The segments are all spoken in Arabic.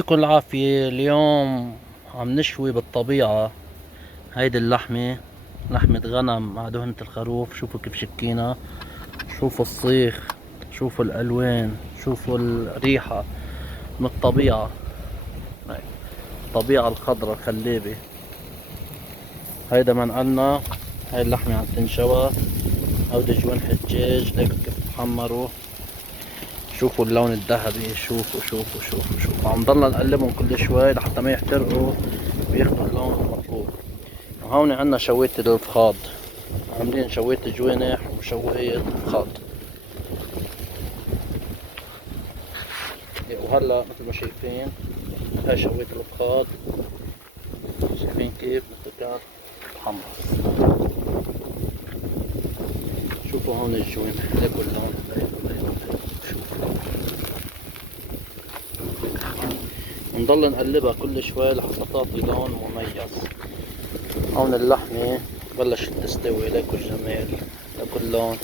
يعطيكم العافية. اليوم عم نشوي بالطبيعة. هيدي اللحمة لحمة غنم مع دهنة الخروف. شوفوا كيف شكينا، شوفوا الصيخ، شوفوا الألوان، شوفوا الريحة من الطبيعة. هاي الطبيعة الخضراء الخلابة. هيدا منقلنا. هاي اللحمة عم تنشوى. هودي جوانح الدجاج ليكوا كيف تحمروا. شوفوا اللون الذهبي. شوفوا عم ضلنا نقلبهم كل شوي لحتى ما يحترقوا وياخدوا اللون المطلوب. وهون عنا شوية الفخاد، عاملين شوية جوانح وشوية فخاد. وهلا مثل ما شايفين هاي شوية الفخاد. شايفين كيف مثل كان تحمص. شوفوا هون الجوانح ليكوا اللون. شوفوا نضل نقلبها كل شوي لحتى تعطي لون مميز. هون اللحمة بلشت تستوي. ليكوا الجمال، ليكوا اللون.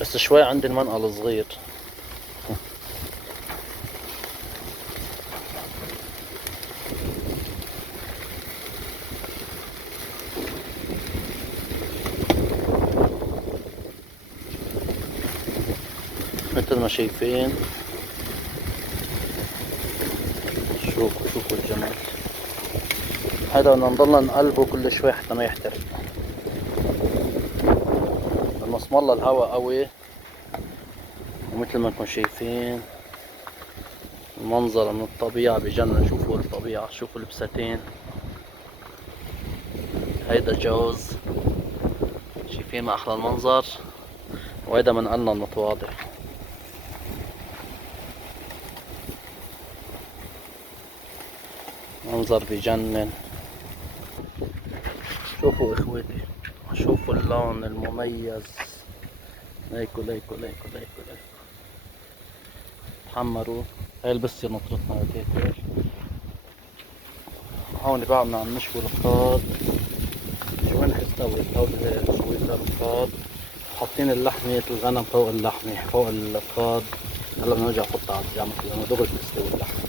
بس شوي عندي المنقل صغير. مثل ما شايفين. شوفوا الجمال. هذا بدنا نضلنا نقلبه كل شوي حتى ما يحترق. لما اسم الله الهواء قوي. ومثل ما انكم شايفين المنظر من الطبيعة بجنن. شوفوا الطبيعة، شوفوا البساتين. هيدا جوز. شايفين ما احلى المنظر. وهيدا منقلنا المتواضع. منظر بجنن. شوفوا اخوتي، شوفوا اللون المميز. ليكوا تحمروا. هاي البسة نطرتنا بتاكل. هون بعدنا عم نشوي الفخاد. جوانح استوت. هودي شوية الفخاد. حاطين اللحمة الغنم فوق اللحمة فوق الفخاد. هلا بدنا نرجع نحطها على الجامع لأنه دغري بتستوي اللحمة.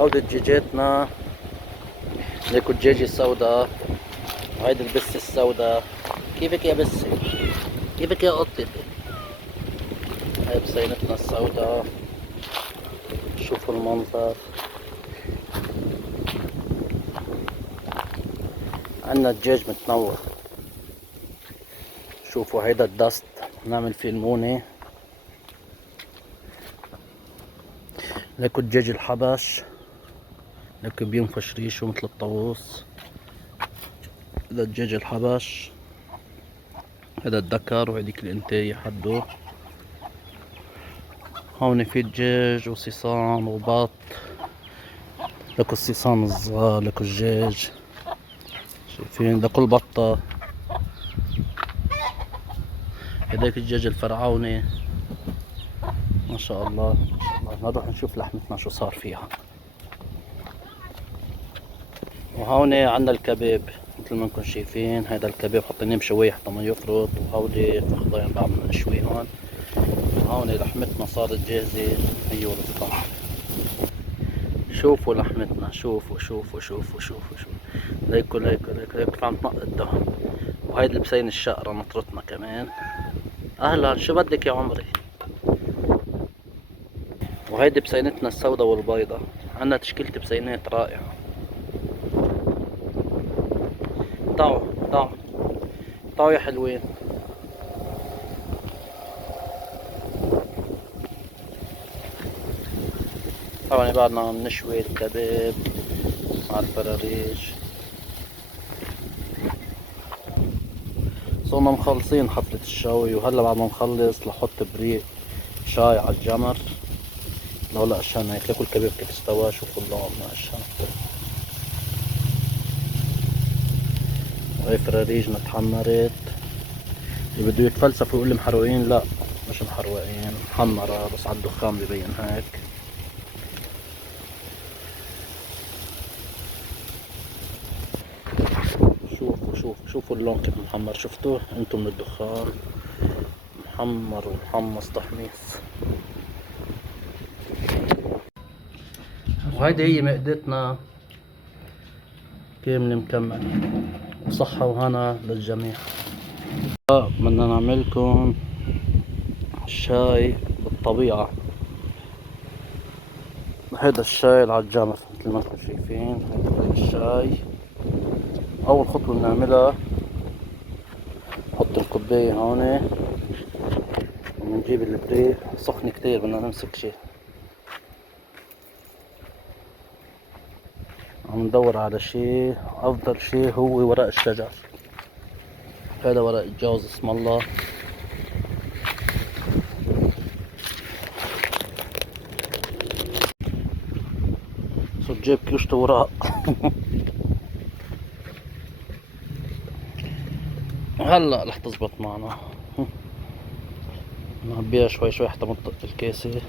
هودي دجاجاتنا. ليكوا الدجاجة السوداء وهيدي البسة السوداء. كيفك يا بسة؟ كيفك يا قطتي؟ هاي بصينتنا السوداء. شوفوا المنظر. عنا الدجاج متنوع. شوفوا هيدا الدست نعمل فيه المونة. ليكوا الدجاج الحبش. ليكوا بينفش ريشه مثل الطاووس. هذا الدجاج الحبش. هذا الذكر وهذيك الانتاية حده. هون في دجاج وصيصان وبط. لكو الصيصان الصغار. لكو الدجاج. شايفين لكو البطة. هداك الدجاج الفرعوني. ما شاء الله ما شاء الله. نروح نشوف لحمتنا شو صار فيها. وهون عندنا الكباب مثل ما انكم شايفين. هذا الكباب حاطينه مشوي حتى ما يفرط. وهودي فخدين بعد ما نشويهم. هون لحمتنا صارت جاهزة. هي والفطار. شوفوا لحمتنا. شوفوا. ليكوا كيف عم تنقط الدهن. وهيدي البسين الشقرة نطرتنا كمان. اهلا، شو بدك يا عمري؟ وهيدي بسينتنا السوداء والبيضة. عنا تشكيلة بسينات رائعة. تعوا تعوا تعوا يا حلوين. طبعا بعدنا عم نشوي الكباب مع الفراريج. صرنا مخلصين حفلة الشوي. وهلا بعد ما نخلص لحط بريق شاي على الجمر لهلا عشان هيك. ليكوا الكباب كيف استوى. شوفوا اللون عشان وهي فراريجنا تحمرت. اللي بده يتفلسف ويقول لي محروقين، لا مش محروقين، محمرة بس على الدخان ببين هيك. شوفوا اللون كيف محمر، شفتوه انتم من الدخان، محمر ومحمص تحميص. وهيدي هي مائدتنا كاملة مكملة، صحة وهنا للجميع. بدنا نعملكم شاي بالطبيعة. هيدا الشاي العجامة مثل ما انتم شايفين. هيدا الشاي أول خطوة بنعملها، نحط الكوباية هون وبنجيب البريك سخن كتير، بدنا نمسك شي. عم ندور على شي، أفضل شي هو ورق الشجر. هذا ورق الجوز اسم الله. صرت جيب كيشة ورق. هلا رح تزبط معنا. نعبيها شوي شوي حتى منطق الكاسة.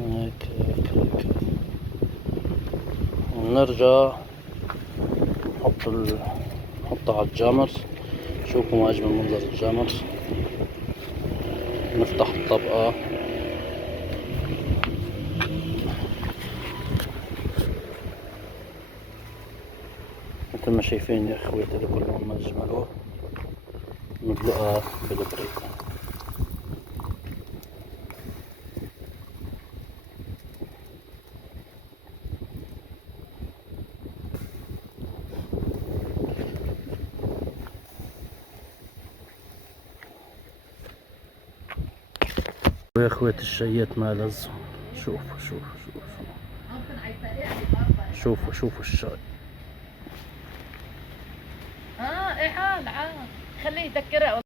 هيك هيك هيك. ونرجع نحطها على الجمر. شوفوا ما أجمل منظر الجمر. نفتح الطبقة. مثل ما شايفين يا اخواتي كلهم ما أجمله. ندلقها بالبريك. يا اخوات الشيات ما لزم. شوفوا شوفوا الشاي. ايه عال خليه يذكرها.